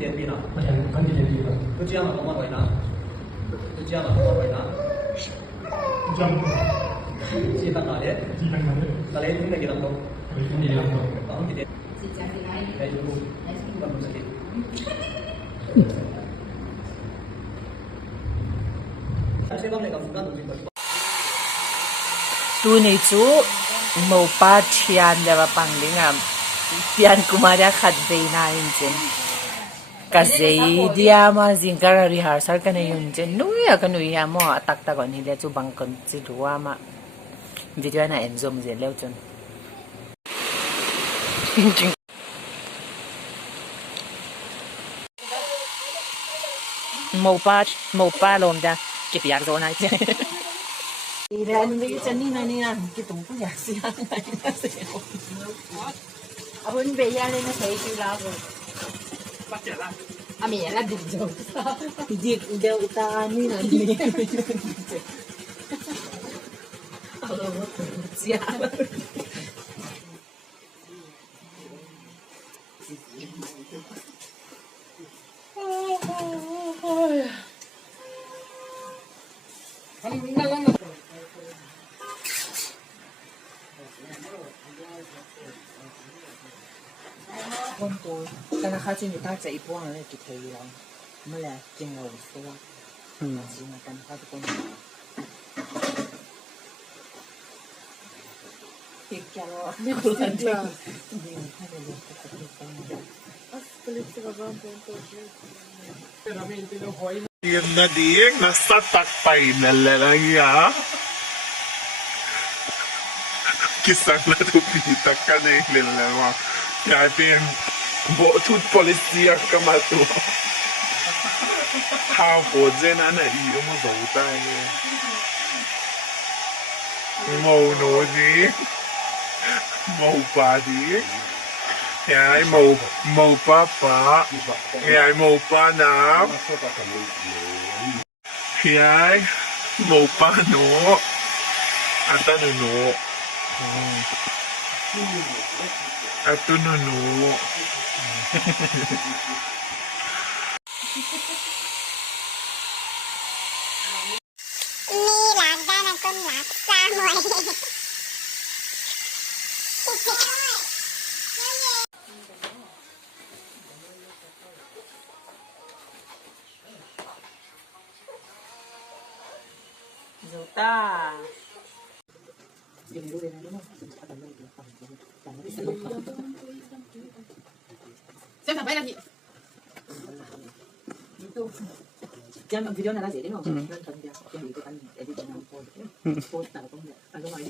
点币呢？刚几点币了？都这样了，多少回呢？都这样了，多少回呢？这样，几单哪里？几单哪里？哪里听得几单多？你两个。当几点？来一步，那不是的。ใช่บ้างเลยกับฟุกันตรงนี้ก่อน tu ni chu mo pa thian le ba pang linga pian kumaria khat veina in chen ka zei dia ma zingara rehearsal kan yun chen nu ya kan nu ya mo tak ta kon hi le chu bang kon chi duwa ma video na enzom ze leu chon mo pa lom da ki piak zo na Ilan may chanin na niya kitong po ya siya na siya. Abon beya le na say si lavo. Bakit lang? Ami ala video. Dik daw itani na ni. Siya. Con tôi, ta là khai chuyện người ta chạy qua này kịp thời lắm, mới là chuyện ngầu số, chỉ là ta khai con. Kịp cho nó, biết được là gì? Yan na din, nasa takpay na lang ya. Kisang natupitak ka na yung lalawa. Kaya din, botut polisiya ka mato. Hapo dyan na iyo mo sa utay. Mau no di. Mau pa di. Kaya mau papa. Kaya mau pa na. Kaya mau pa no. At ano no. At ano no. Ni lạc ra là con lạc ra ngoài. Zota. Xem thằng bé làm gì? Yang video na dễ đấy không? Nên cần giờ yang itu kan edit dengan post atau enggak? Atau main?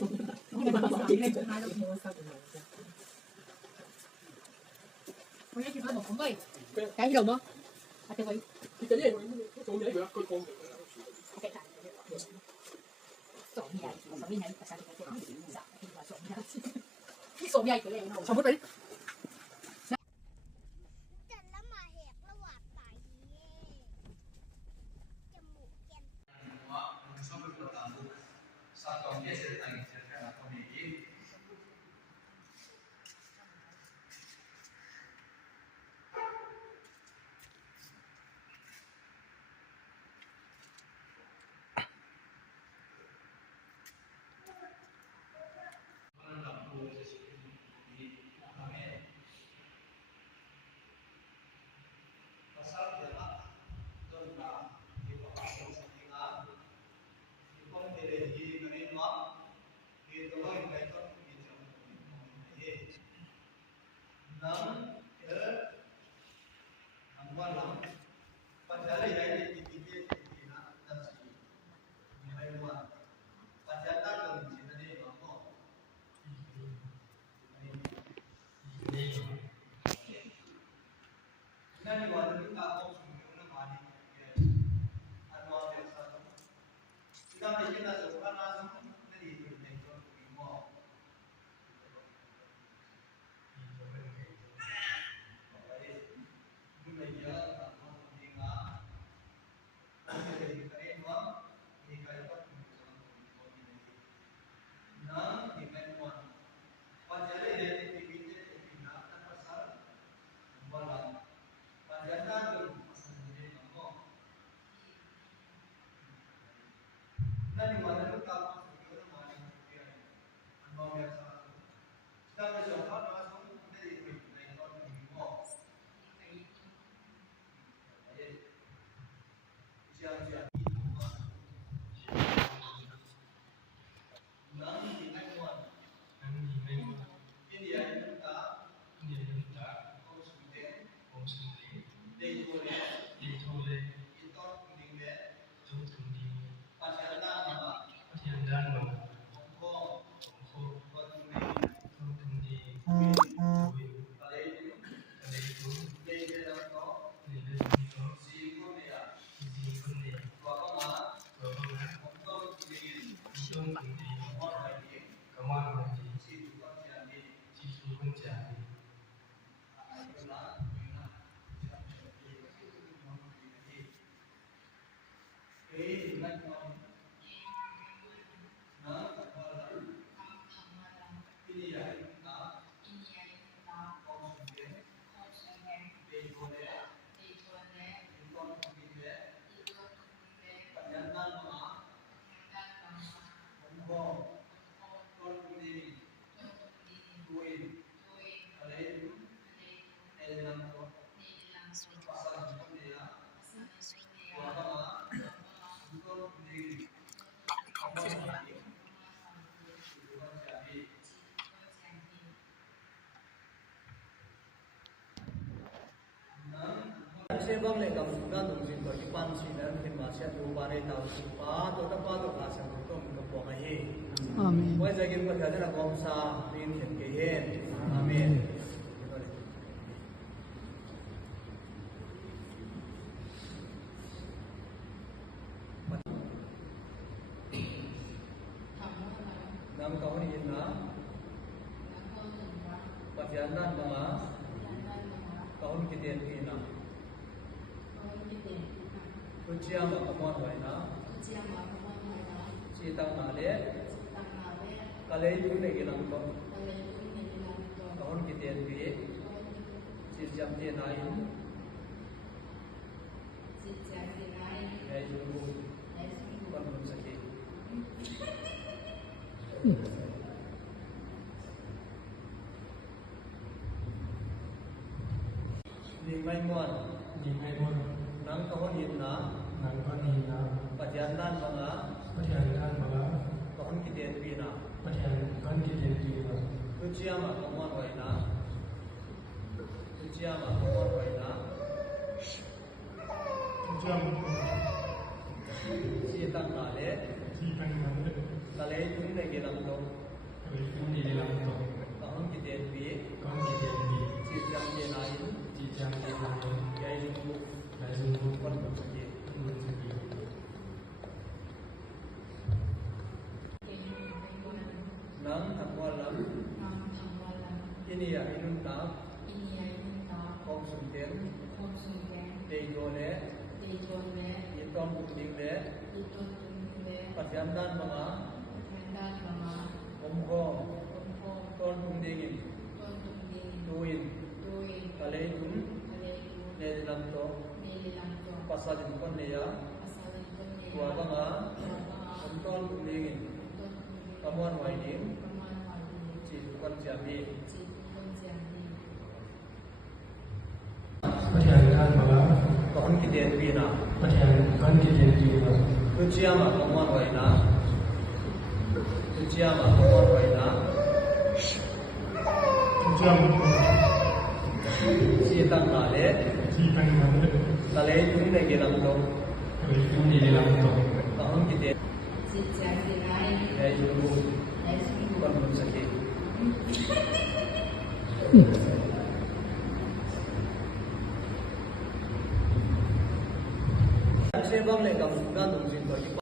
Hôm nay chị nói một cũng vậy. Cái gì đồng không? À cái vậy. Cái gì? Cái chỗ này con. Ok. Sổ nhảy, sổ nhảy, tại sao cái này dạ, sổ nhảy. Cái sổ nhảy cái này nó. Sao bút đấy? จันละมาแหกระหว่างปากเย่จมูกแกน Panjatan Sẽ vâng lệ cầm súng ra đồng tiền của những ban chỉ là những mà sẽ đủ ba này tàu súng phá tôi đã phá được cả sản phẩm công nghiệp của ngày hè. Amen. Bây giờ những vật thể là gom sa liên hiện cái hen. Amen. Nam kau ni na. Pasianan mga kau ni kita ni na. Kuciya ma kamuan hoy na. Ci tang na le. Kalay yung ne gilang to. Kau ni kita ni. Ci jam ti na yun. Ay yung kan sakit. Nimay mon, Nimay mon, nang kahon na, nang kanina, patianan mga, patianan mga, kahon kiten pina, patianan kiten pina, kuciya ma kamuan hoy na, kuciya ma kamuan hoy na, jam, sitang nale, sitang nale, kalay yung ne gilang to, kalay yung ne gilang to, kahon kiten pi, kahon kiten pi, sitang jenain, sitang jenain, yai yung kan sakit. Nang thangwalam, ini ya inun ta, kong sunten, dejole, iton bukting le, pasianan mga, omgom, ton buktingin, tuin, kalejun, nedilam to, pasalin kon leya, tuwa mga, ton buktingin, kamuan waining, cipukan siapi. patianan mga, Kahon kiten pina, patianan kiten pina, kuciya ma kamuan hoy na, kuciya ma kamuan hoy na, jam, sitang nale, sitang nale, kalay yung ne gilang to, kalay yung ne gilang to, kahon kiten, yai yung kan sakit. Sẽ vâng lệ cầm súng ra đồng tiền của những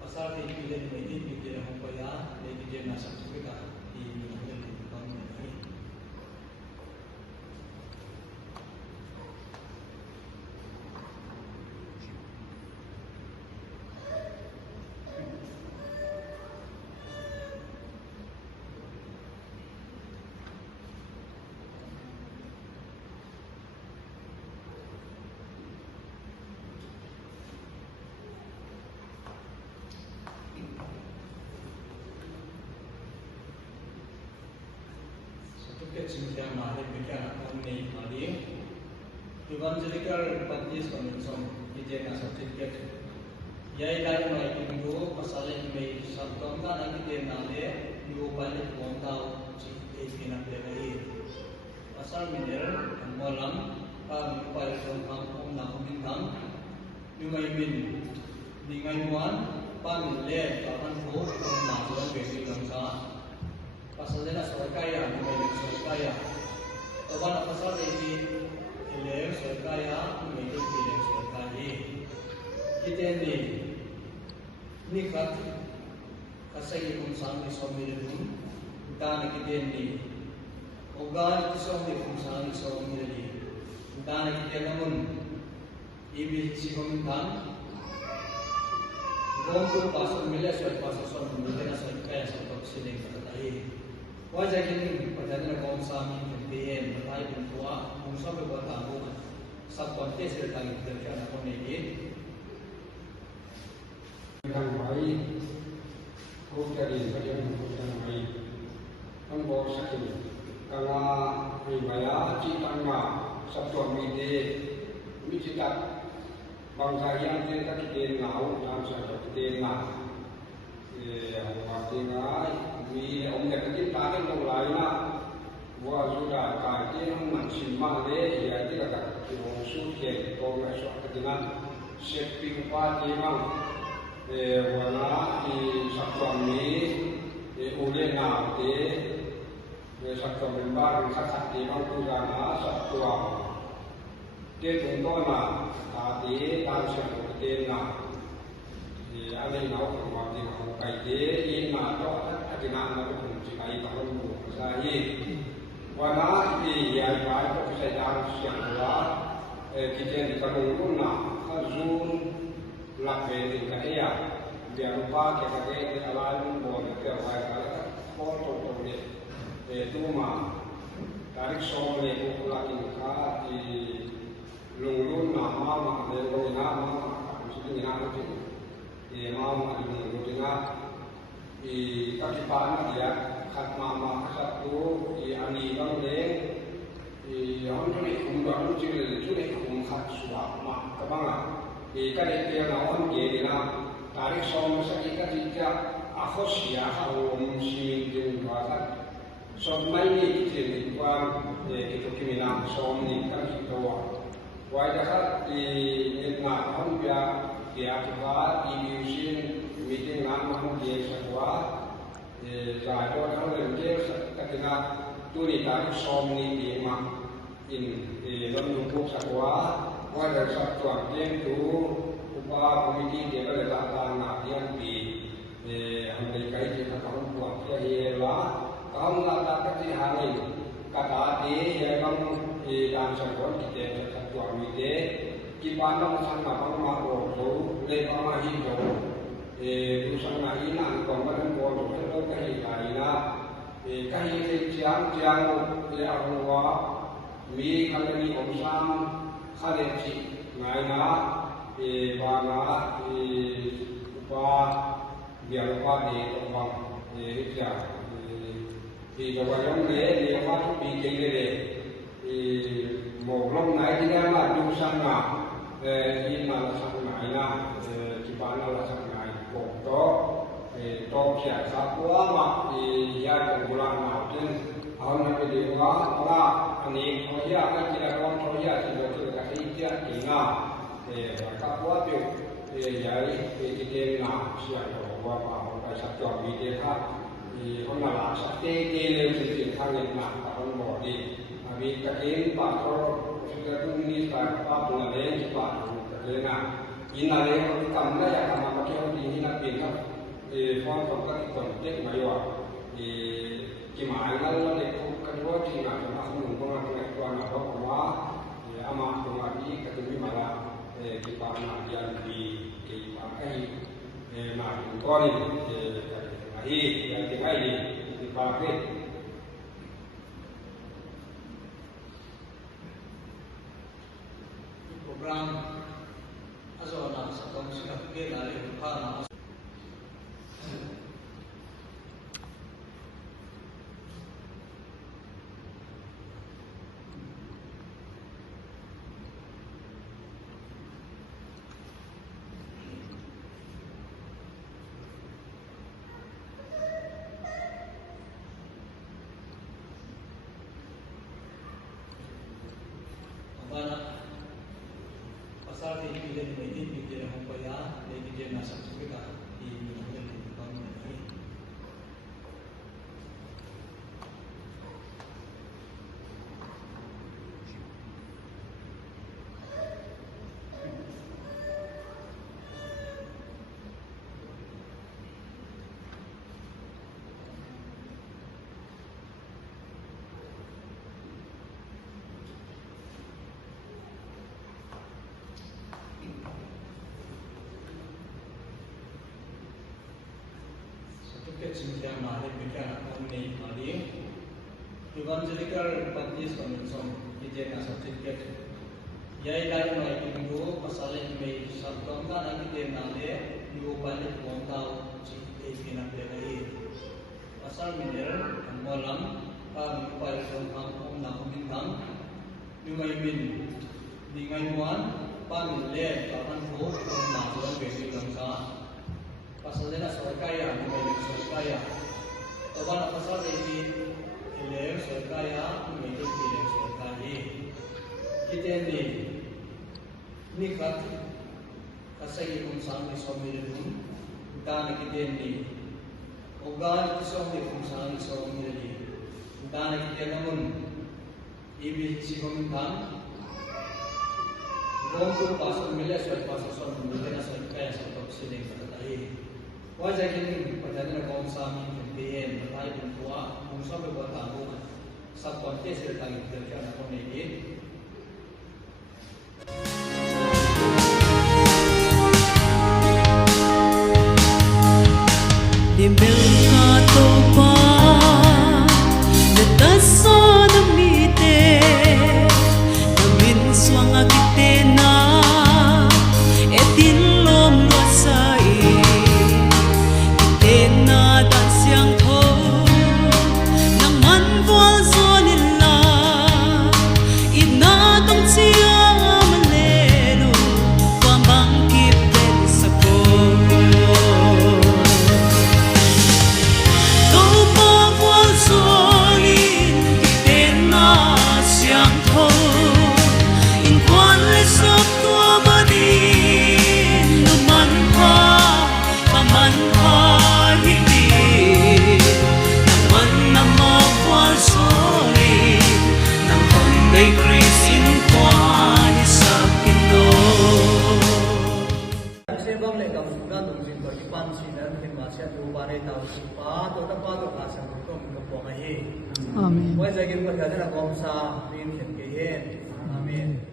pasal ini pilih ini pilih hongkaya, ini dia nasab juga di minyak ini. Cinta mahal mereka akan menikmati evangelical Baptist Convention kita nak sertifikat. Yai dari mulai minggu pasal yang may sabdong ka na kita nale minggu balik buang tau cipta nak lagi. Pasal mineral malam kami upaya songkang nak bintang lumai min dengan muan pamile kawan ho nak buat besi bangsa. Pasal dia nak soal kaya, dia nak soal kaya. Kalau nak pasal ini, dia soal kaya, dia soal kaya. Kita ni kat kasih pun sampai sampai pun dan kita ni, ogal sampai pun sampai sampai dan kita namun ibu si pemimpin Kung tu pasal milia suat pasal suat mungkin asal kaya sebab sini kata tadi. Wajah kini pada dalam kaum sami kemudian bertai bentua musa berbuat tamu satu kes tentang kerja nak ini. Yang baik, kau jadi kerja yang baik. Kan bos sakit. Karena ibadah ciptaan satu mide, micita bangsa yang kita kenal dan satu kenal. Artinya, mi om yang kita tahu lainnya, bahwa sudah kaji maksimal deh, ya kita kata musuh ke kalau suatu dengan setting party warna di satu mi, oleh nanti satu member sakti tu jana satu dia contohnya tadi tansi kita ada yang nak mati kalau kaide ini macam ada nak pun cikai kalau saya warna ini yang baik itu saya dah siap buat kita di kampung zoom lakbet kita biar lupa kita alam buat kita baik foto tu itu tarik soalnya itu lagi di lulun nama lulun nama mesti nama itu mau di lulun di kaki panah dia kat mama satu di ani bang deh di orang tu kumpulan tu jadi kumpulan suap mak kebangga di kali dia lawan dia tarik soalnya saya kita aku siapa orang muslim di luar so mai ni kita buat kita kena som ni kan kita wajah kan di nak orang dia buat di musim meeting nama dia semua jadi orang dia kena tu ni tak som ni dia mak in dalam buku semua wajah satu yang tu upah komiti dia ada tanah yang di Amerika itu kalau buat dia lah kamu katakan di hari kata dia yang dalam sebuah kita satu amide di mana sama kamu mahu tu lepas mahu tu urusan lain angkong kan bodoh itu kahina jang yang luar mi kalau ni omsam khaleci ngaina bana upah biar upah di tempat kerja thì đồ ăn giống thế thì nó phát bị kinh thế thì một lúc này thì em là chung sang mà nhưng mà là sang này là chỉ bán là sang này một đó thì to sẽ sát quá mà thì gia đình làm nào trên họ nói cái điều đó là anh em họ gia cái gì là con họ gia thì được cái cái gì thì nào thì các quá biểu thì vậy thì cái tên là sẽ có và phải sát chọn vị trí khác thì con là sakti lên trên thang lên mà con bỏ đi vì cái kiến bà cho sudah tulis apa pun ada yang cepat dengan ini ada yang kamu dah yang kamu pakai di ini nak pintar form form kontek mayor gimana lah kedua cina aku numpang aku nak tuan aku semua amat kemari ketemu malah kita nak yang dipakai nak kau ni yang dipakai dipakai program azona sa sudah ke dari Pana pasal ini kita ini kita hamba ya, kita nasa kita Chintian Mari Pikan Omni Mari Evangelical Baptist Convention Ijena Certificate Yai Lai Mai Kingu Pasalen Mei Sabdonga Nangite Nale Yu Balik Wongtau Chik Ekina Pelai Pasal Miner Molam Kami Pai Wongtang Om Nakumintang Numai Min Ningai Muan Pamin Le Kapan Hu Om Nakuan Besi Langsa Pasalnya Sorkaya Numai Sorkaya Taban Pasal Eki Ilem Sorkaya Numai Ilem Sorkaya Kita ni Nikat Kasai Om Sami Somirin Dan kita ni Ogan Somi Om Sami Somirin Dan kita namun Ibi Sikomintang Gomtu pasal milia suat pasal suat milia suat kaya suat siling tertai. Wajah ini pada negara kaum Sami kemudian tertai dan tua musuh berbuat tahu sabtu kes tertai terkena komedi. Di belkato pa detaso na mite namin swang agitena etin lom wasai itena dan siang ho naman bual zonila inatong siya malelo pambang kipet sa ko Amen. Wajah kita berkata nak komsa, ini kita Amin.